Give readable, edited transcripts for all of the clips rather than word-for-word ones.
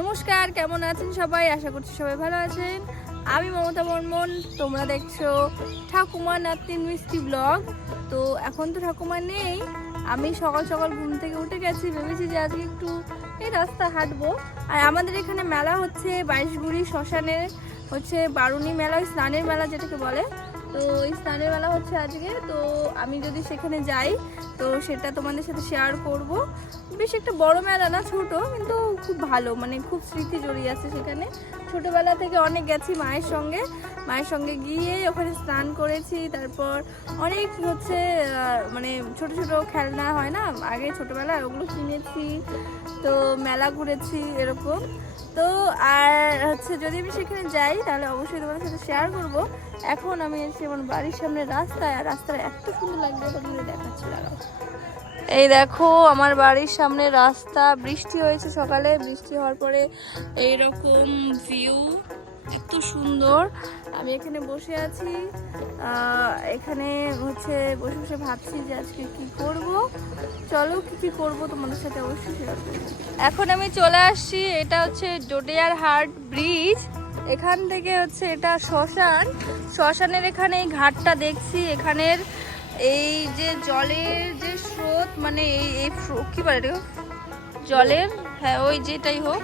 নমস্কার, কেমন আছেন সবাই? আশা করছি সবাই ভালো আছেন। আমি মমতা বর্মন, তোমরা দেখছো ঠাকুমা নাতনির মিষ্টি ব্লগ। তো এখন তো ঠাকুমা নেই, আমি সকাল সকাল ঘুম থেকে উঠে গেছি, ভেবেছি যে আজকে একটু এই রাস্তা হাঁটবো। আর আমাদের এখানে মেলা হচ্ছে, বাইশগুড়ি শ্মশানে হচ্ছে বারুণী মেলা, ওই স্নানের মেলা যেটাকে বলে। তো এই স্নানের মেলা হচ্ছে আজকে, তো আমি যদি সেখানে যাই তো সেটা তোমাদের সাথে শেয়ার করব। বেশ একটা বড় মেলা না, ছোট, কিন্তু খুব ভালো, মানে খুব স্মৃতি জড়িয়ে আছে সেখানে। ছোটোবেলা থেকে অনেক গেছি মায়ের সঙ্গে গিয়ে ওখানে স্নান করেছি। তারপর অনেক হচ্ছে মানে ছোট ছোট খেলনা হয় না আগে ছোটোবেলায়, ওগুলো কিনেছি, তো মেলা ঘুরেছি এরকম। তো আর হচ্ছে যদি আমি সেখানে যাই তাহলে অবশ্যই তোমাদের সাথে শেয়ার করব। এখন আমি এসে আমার বাড়ির সামনে রাস্তায়, আর রাস্তাটা এত সুন্দর লাগবে তোমাদের দেখাচ্ছি, দাঁড়াও। এই দেখো আমার বাড়ির সামনে রাস্তা, বৃষ্টি হয়েছে সকালে, বৃষ্টি হওয়ার পরে এইরকম ভিউ, এত সুন্দর। আমি এখানে বসে আছি, এখানে হচ্ছে বসে বসে ভাবছি যে আজকে কি করব। চলো কি করব তোমাদের সাথে অবশ্যই শেয়ার করব। এখন আমি চলে আসছি, এটা হচ্ছে ডোডিয়ার হাট ব্রিজ। এখান থেকে হচ্ছে এটা শ্মশানের এখানে এই ঘাটটা দেখছি, এখানের এই যে জলের যে স্রোত, মানে এই কি বলে জলের, হ্যাঁ ওই যেটাই হোক,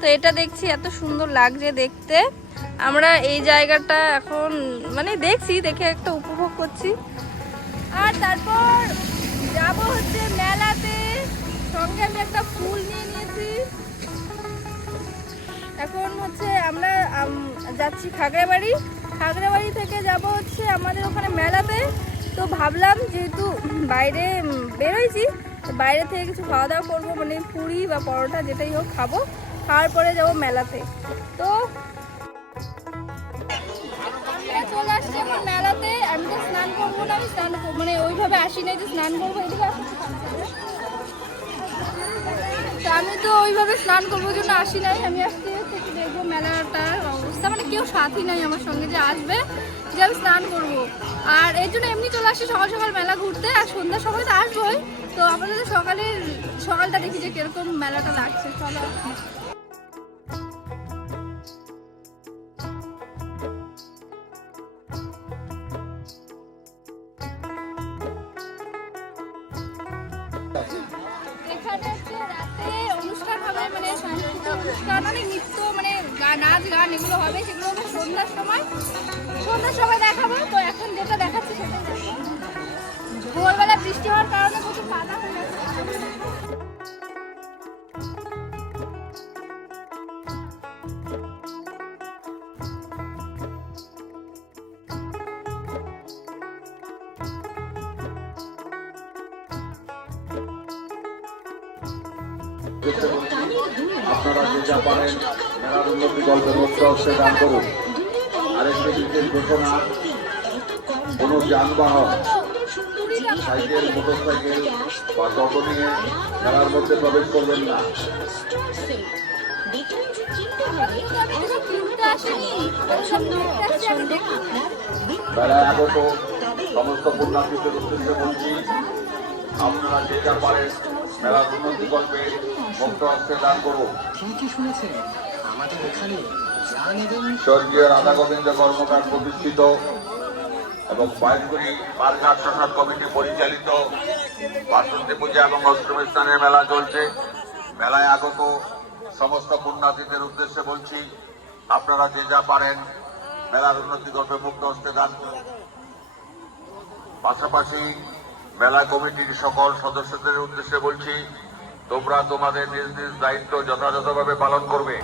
তো এটা দেখছি এত সুন্দর লাগছে দেখতে। আমরা এই জায়গাটা এখন মানে দেখে একটা উপভোগ করছি। আর তারপর যাব হচ্ছে মেলাতে, সঙ্গে আমি একটা ফুল নিয়ে নিয়েছি। এখন হচ্ছে আমরা যাচ্ছি খাগড়াবাড়ি থেকে যাব হচ্ছে আমাদের ওখানে মেলাতে। তো ভাবলাম যেহেতু বাইরে বেরোইছি, বাইরে থেকে কিছু খাওয়া দাওয়া করবো, মানে পুরি বা পরোটা যেটাই হোক খাবো, খাওয়ার পরে যাবো মেলাতে। তো চলে আসছি এখন মেলাতে। আমি তো স্নান করবো না, আমি স্নান মানে ওইভাবে আসি নাই যে স্নান করবো, এদিকে তো আমি তো ওইভাবে স্নান করবোর জন্য আসি নাই। আমি আসছি একটু দেখবো মেলাটার অবস্থা, মানে কেউ সাথী নাই আমার সঙ্গে যে আসবে যে আমি স্নান করবো। আর এর জন্য এমনি চলে আসছি সকাল সকাল মেলা ঘুরতে, আর সন্ধ্যার সময় তো আসবোই। তো আমাদের সকালটা দেখি যে কিরকম মেলাটা লাগছে। চলো অনুষ্ঠান হবে, মানে সাংস্কৃতিক অনুষ্ঠান, অনেক নৃত্য, মানে নাচ গান এগুলো হবে, সেগুলো হবে সন্ধ্যার সময় দেখাবো। তো এখন যেটা দেখাচ্ছি সেটা ভোরবেলা বৃষ্টি হওয়ার কারণে প্রচুর পাতা হয়ে গেছে। আপনারা যে যা পারেন মেলার উন্নতি গল্পে মুক্ত হচ্ছে দান করুন। আরেকটি বিশেষ ঘোষণা, কোনো যানবাহন, সাইকেল, মোটরসাইকেল বা টোটো নিয়ে মেলার মধ্যে প্রবেশ করবেন না। মেলায় আগত সমস্ত পুণ্যার্থীদের উদ্দেশ্যে বলছি, আপনারা যে যা পারেন মেলার উন্নতি গল্পে মুক্ত হস্তে দান করুন। স্বর্গীয় রাধা গোবিন্দ কর্মকার প্রতিষ্ঠিত এবং বাইশগুড়ি বারঘাট শ্মশান কমিটি পরিচালিত বাসন্তী পূজা এবং অষ্টমী স্থানের মেলা চলছে। মেলায় আগত সমস্ত পুণ্যার্থীদের উদ্দেশ্যে বলছি, আপনারা যে যা পারেন মেলার উন্নতি গল্পে মুক্ত হস্তে দান করুন। পাশাপাশি মেলা কমিটির সকল সদস্যদের উদ্দেশ্যে বলছি, তোমরা তোমাদের নিজ নিজ দায়িত্ব যথাযথভাবে পালন করবে।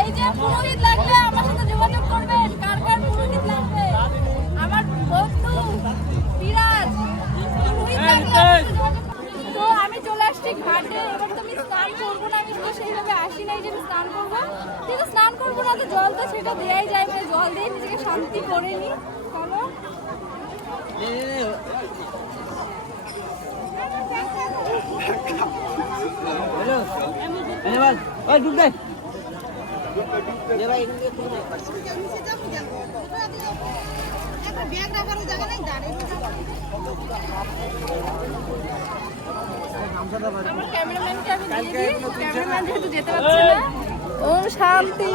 এই যে পুরোহিত লাগবে আমার সাথে যোগাযোগ করবেন, কার পুরোহিত লাগবে, আমার বন্ধু বিরাজ পুরোহিত লাগবে। তো আমি চলে আসছি ঘাটে, এবং তুমি স্নান করবো না, আমি তো সেইভাবে আসি নাই যে আমি স্নান করবো, কিন্তু স্নান করবো না তো জল তো সেটা দেওয়াই যায়, মানে জল দিয়ে নিজেকে শান্তি করে নি। চলো ধন্যবাদ। ওই ডুব দে। ভাই আমার ক্যামেরাম্যানকে আমি দিয়ে দিই, ক্যামেরাম্যান যেহেতু যেতে পারছে না। ওম শান্তি।